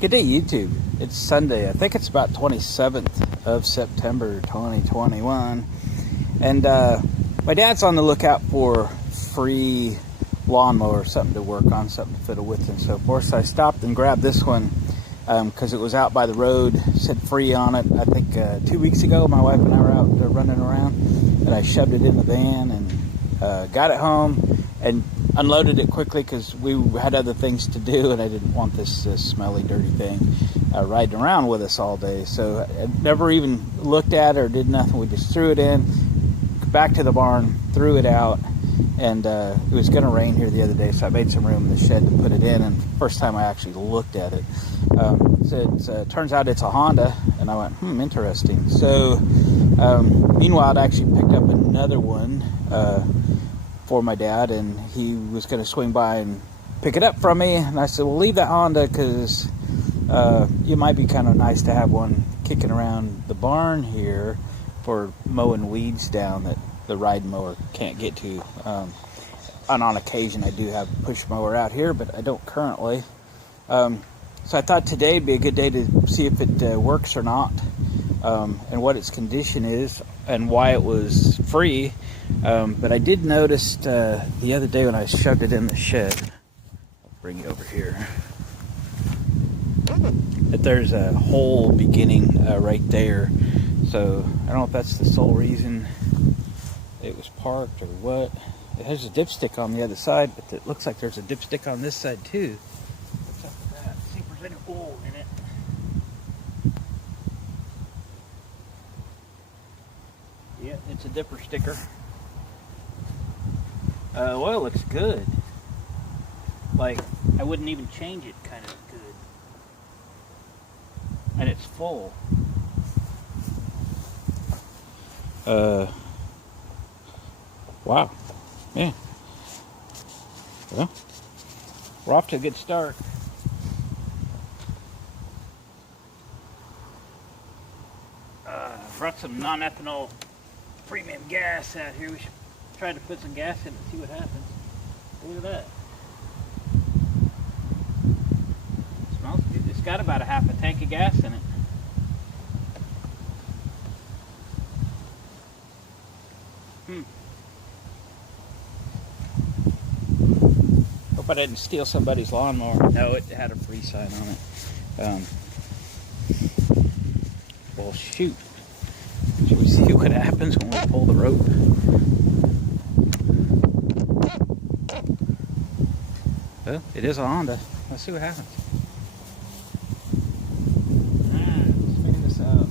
Good day, YouTube. It's Sunday. I think it's about 27th of September 2021. And my dad's on the lookout for free lawnmower, something to work on, something to fiddle with and so forth. So I stopped and grabbed this one because it was out by the road, said free on it. I think 2 weeks ago, my wife and I were out running around, and I shoved it in the van and got it home and unloaded it quickly because we had other things to do, and I didn't want this smelly, dirty thing riding around with us all day. So I never even looked at it or did nothing. We just threw it in, back to the barn, threw it out, and it was going to rain here the other day, so I made some room in the shed to put it in, and first time I actually looked at it. So it turns out it's a Honda, and I went, interesting. So meanwhile, I actually picked up another one for my dad, and he was going to swing by and pick it up from me, and I said, well, leave that Honda because it might be kind of nice to have one kicking around the barn here for mowing weeds down that the ride mower can't get to. And on occasion I do have a push mower out here, but I don't currently. So I thought today would be a good day to see if it works or not, and what its condition is and why it was free. But I did notice the other day when I shoved it in the shed, I'll bring you over here, that there's a hole beginning right there. So I don't know if that's the sole reason it was parked or what. It has a dipstick on the other side, but it looks like there's a dipstick on this side too. What's up with that? See if there's any oil in it. Yeah, it's a dipper sticker. Oil looks good. Like, I wouldn't even change it, kind of good. And it's full. Wow. Yeah. Well, we're off to a good start. Brought some non-ethanol premium gas out here. We should try to put some gas in it and see what happens. Look at that. It smells good. It's got about a half a tank of gas in it. Hope I didn't steal somebody's lawnmower. No, it had a free sign on it. Well, shoot. Should we see what happens when we pull the rope? Well, it is a Honda. Let's see what happens. Let's figure this out.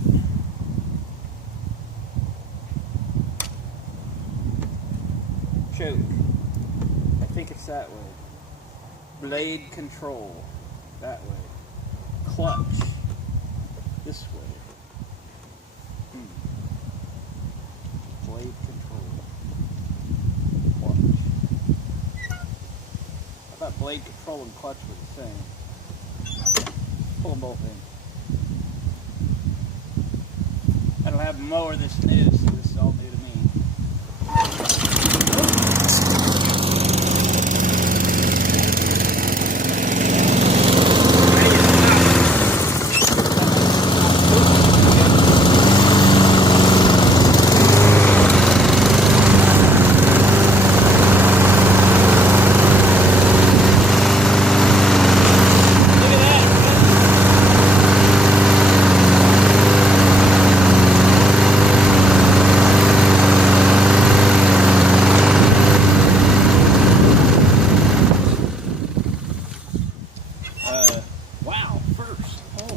Choke. I think it's that way. Blade control. That way. Clutch. This way. Blade control. Clutch. I thought blade control and clutch were the same. Pull them both in. I don't have a mower this new, so this is all new to me. Wow, first. Oh.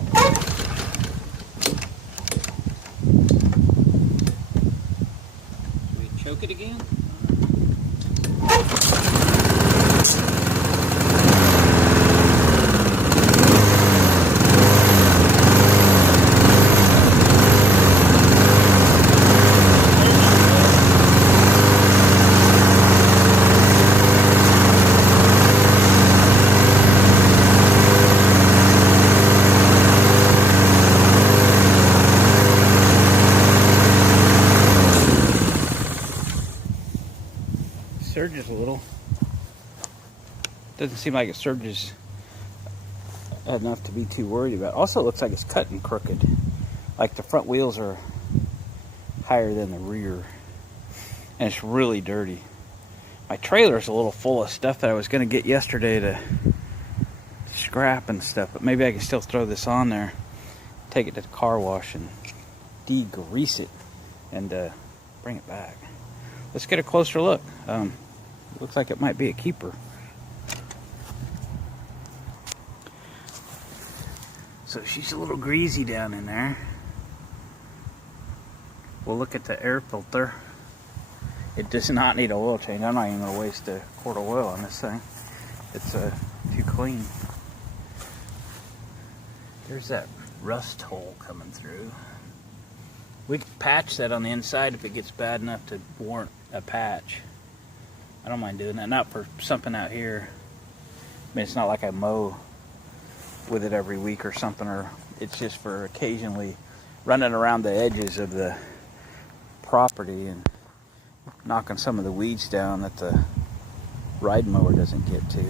Should we choke it again? Surges a little. Doesn't seem like it surges enough to be too worried about. Also, it looks like it's cut and crooked. Like the front wheels are higher than the rear. And it's really dirty. My trailer's a little full of stuff that I was going to get yesterday to scrap and stuff. But maybe I can still throw this on there, take it to the car wash and degrease it and bring it back. Let's get a closer look. Looks like it might be a keeper. So she's a little greasy down in there. We'll look at the air filter. It does not need an oil change. I'm not even going to waste a quart of oil on this thing. It's too clean. There's that rust hole coming through. We can patch that on the inside if it gets bad enough to warrant a patch. I don't mind doing that. Not for something out here. I mean, it's not like I mow with it every week or something, or it's just for occasionally running around the edges of the property and knocking some of the weeds down that the ride mower doesn't get to.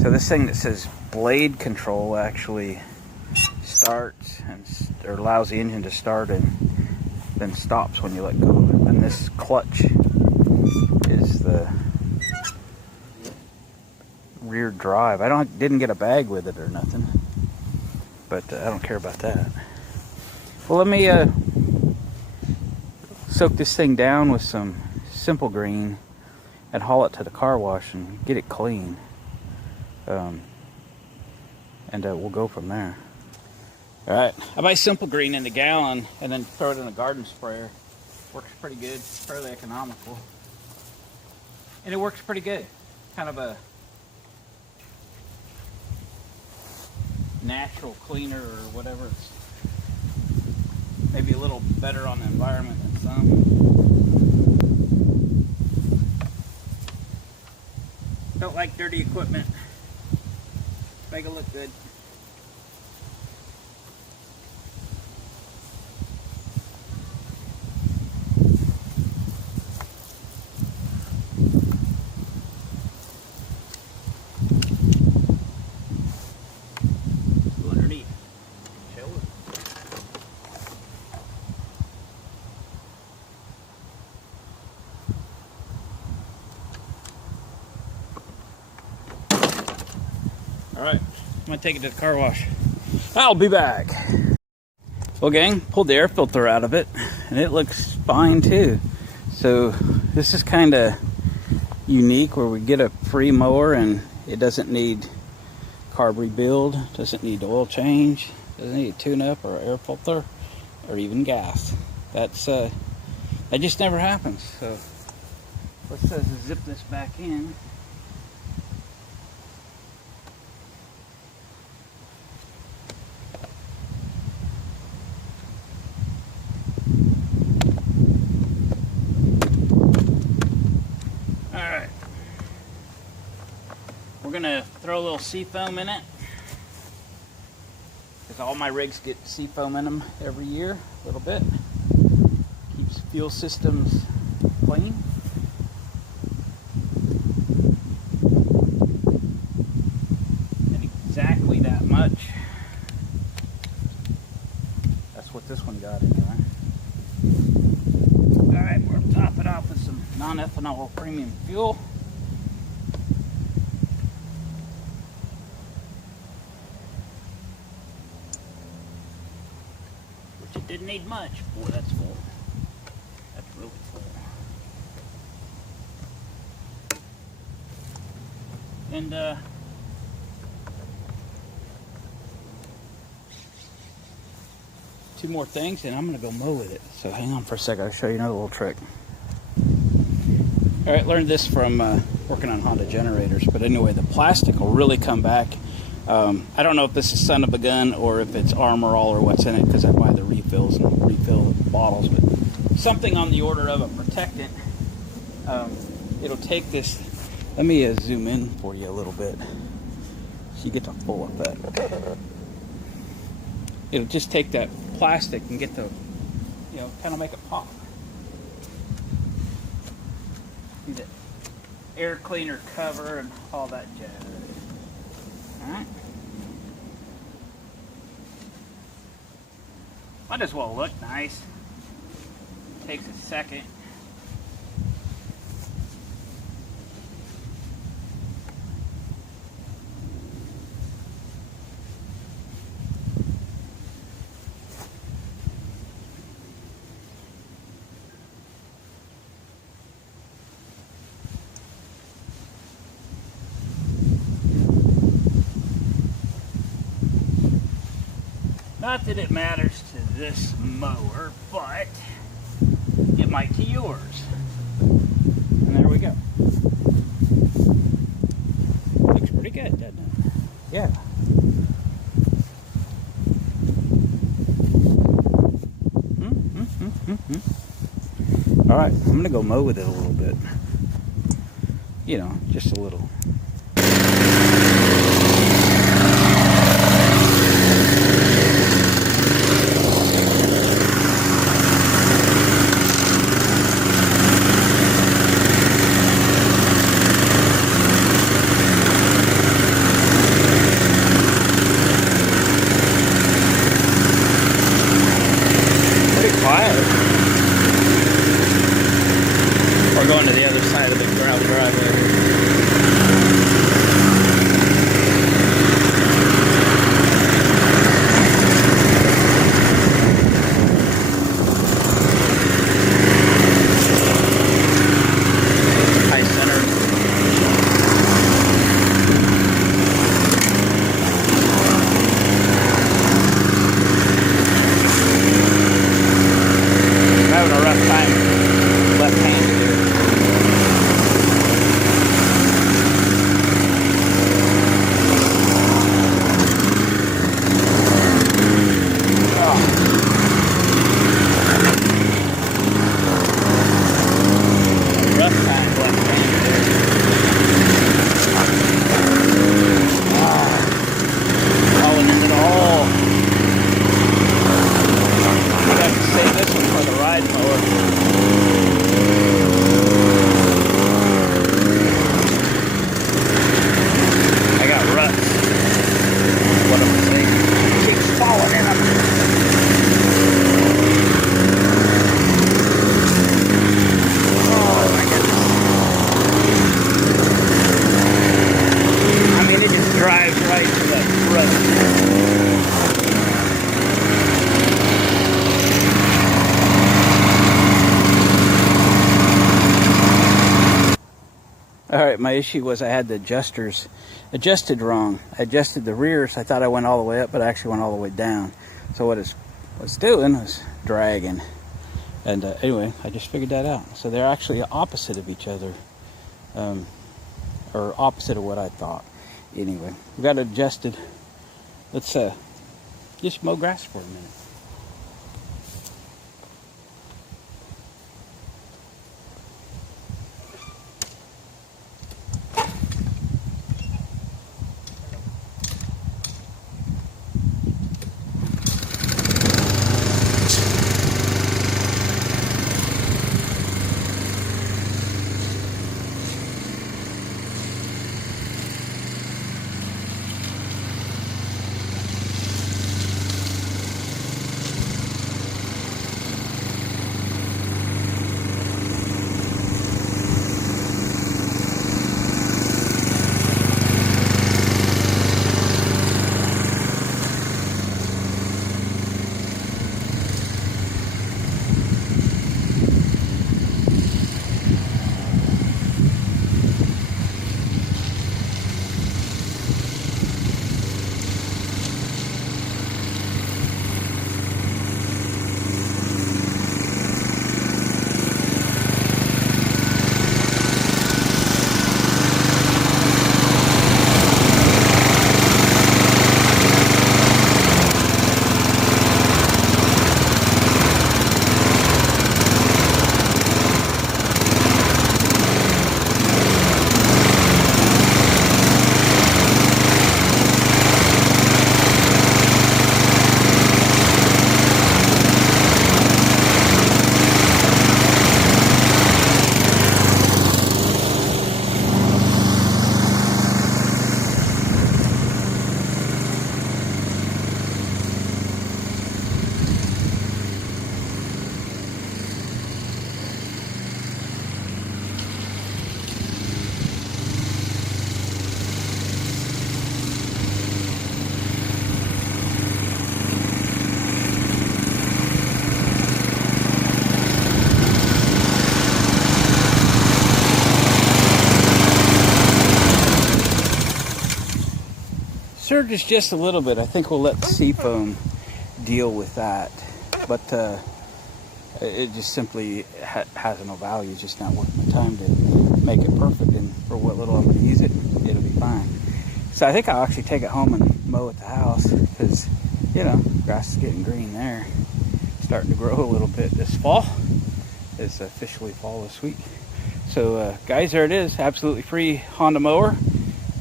So this thing that says blade control actually starts or allows the engine to start and then stops when you let go of it. And this clutch is the rear drive. I didn't get a bag with it or nothing, but I don't care about that. Well, let me soak this thing down with some Simple Green and haul it to the car wash and get it clean. And we'll go from there. Alright, I buy Simple Green in the gallon and then throw it in a garden sprayer. Works pretty good, fairly economical. And it works pretty good. Kind of a natural cleaner or whatever. It's maybe a little better on the environment than some. Don't like dirty equipment. Make it look good. Go underneath. Show it. Alright, I'm going to take it to the car wash. I'll be back. Well, gang, pulled the air filter out of it, and it looks fine too. So this is kind of unique where we get a free mower and it doesn't need carb rebuild, doesn't need oil change, doesn't need a tune-up or air filter or even gas. That just never happens. So let's zip this back in. We're gonna throw a little seafoam in it because all my rigs get seafoam in them every year, a little bit. Keeps fuel systems clean. And exactly that much. That's what this one got anyway. Alright, we'll top it off with some non-ethanol premium fuel. It didn't need much. Boy, that's full. That's really full. And two more things and I'm gonna go mow with it. So hang on for a second, I'll show you another little trick. Alright, learned this from working on Honda generators, but anyway, the plastic will really come back. I don't know if this is son of a gun or if it's Armor All or what's in it, because I buy the refills and refill bottles, but something on the order of a protectant. It'll take this. Let me zoom in for you a little bit so you get the full effect. It'll just take that plastic and get the, kind of make it pop. See the air cleaner cover and all that jazz. Might as well look nice. Takes a second. Not that it matters to this mower, but it might to yours. And there we go. Looks pretty good, doesn't it? Yeah. All right, I'm gonna go mow with it a little bit. You know, just a little. We're going to the other side of the gravel driveway. High center. I'm having a rough time left-handed here. Alright, my issue was I had the adjusters adjusted wrong. I adjusted the rears. I thought I went all the way up, but I actually went all the way down. So what it was doing was dragging. And anyway, I just figured that out. So they're actually opposite of each other. Or opposite of what I thought. Anyway, we got it adjusted. Let's just mow grass for a minute. surges just a little bit. I think we'll let the seafoam deal with that. But it just simply has no value. It's just not worth my time to make it perfect. And for what little I'm going to use it, it'll be fine. So I think I'll actually take it home and mow at the house because, you know, grass is getting green there. Starting to grow a little bit this fall. It's officially fall this week. So guys, there it is. Absolutely free Honda mower.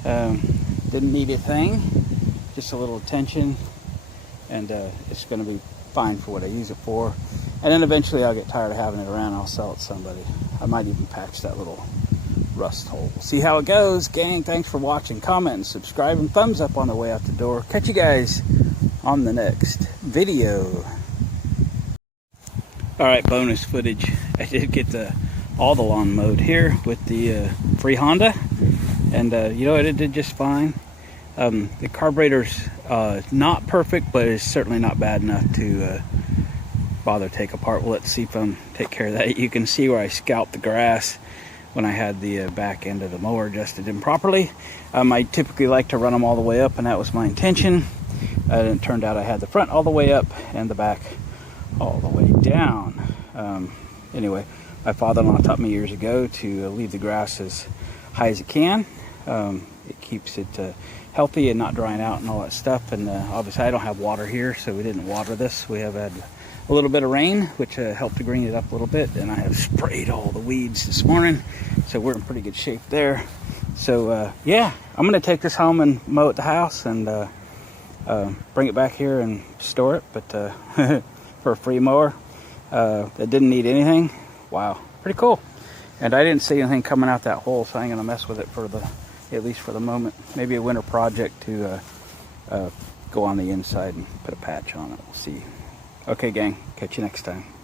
Didn't need a thing. Just a little attention. And it's going to be fine for what I use it for. And then eventually I'll get tired of having it around. I'll sell it to somebody. I might even patch that little rust hole. See how it goes, gang. Thanks for watching. Comment and subscribe and thumbs up on the way out the door. Catch you guys on the next video. All right, bonus footage. I did get all the lawn mowed here with the free Honda, and you know what, it did just fine. The carburetor's not perfect, but it's certainly not bad enough to bother take apart. We'll let the seafoam take care of that. You can see where I scalped the grass when I had the back end of the mower adjusted improperly. I typically like to run them all the way up, and that was my intention. And it turned out I had the front all the way up and the back all the way down. Anyway, my father-in-law taught me years ago to leave the grass as high as it can. It keeps it healthy and not drying out and all that stuff. And obviously I don't have water here, so we didn't water this. We have had a little bit of rain, which helped to green it up a little bit, and I have sprayed all the weeds this morning, so we're in pretty good shape there. So yeah, I'm gonna take this home and mow at the house and bring it back here and store it. But for a free mower that didn't need anything, wow, pretty cool. And I didn't see anything coming out that hole, so I ain't gonna mess with it for at least for the moment. Maybe a winter project to go on the inside and put a patch on it. We'll see. Okay, gang, catch you next time.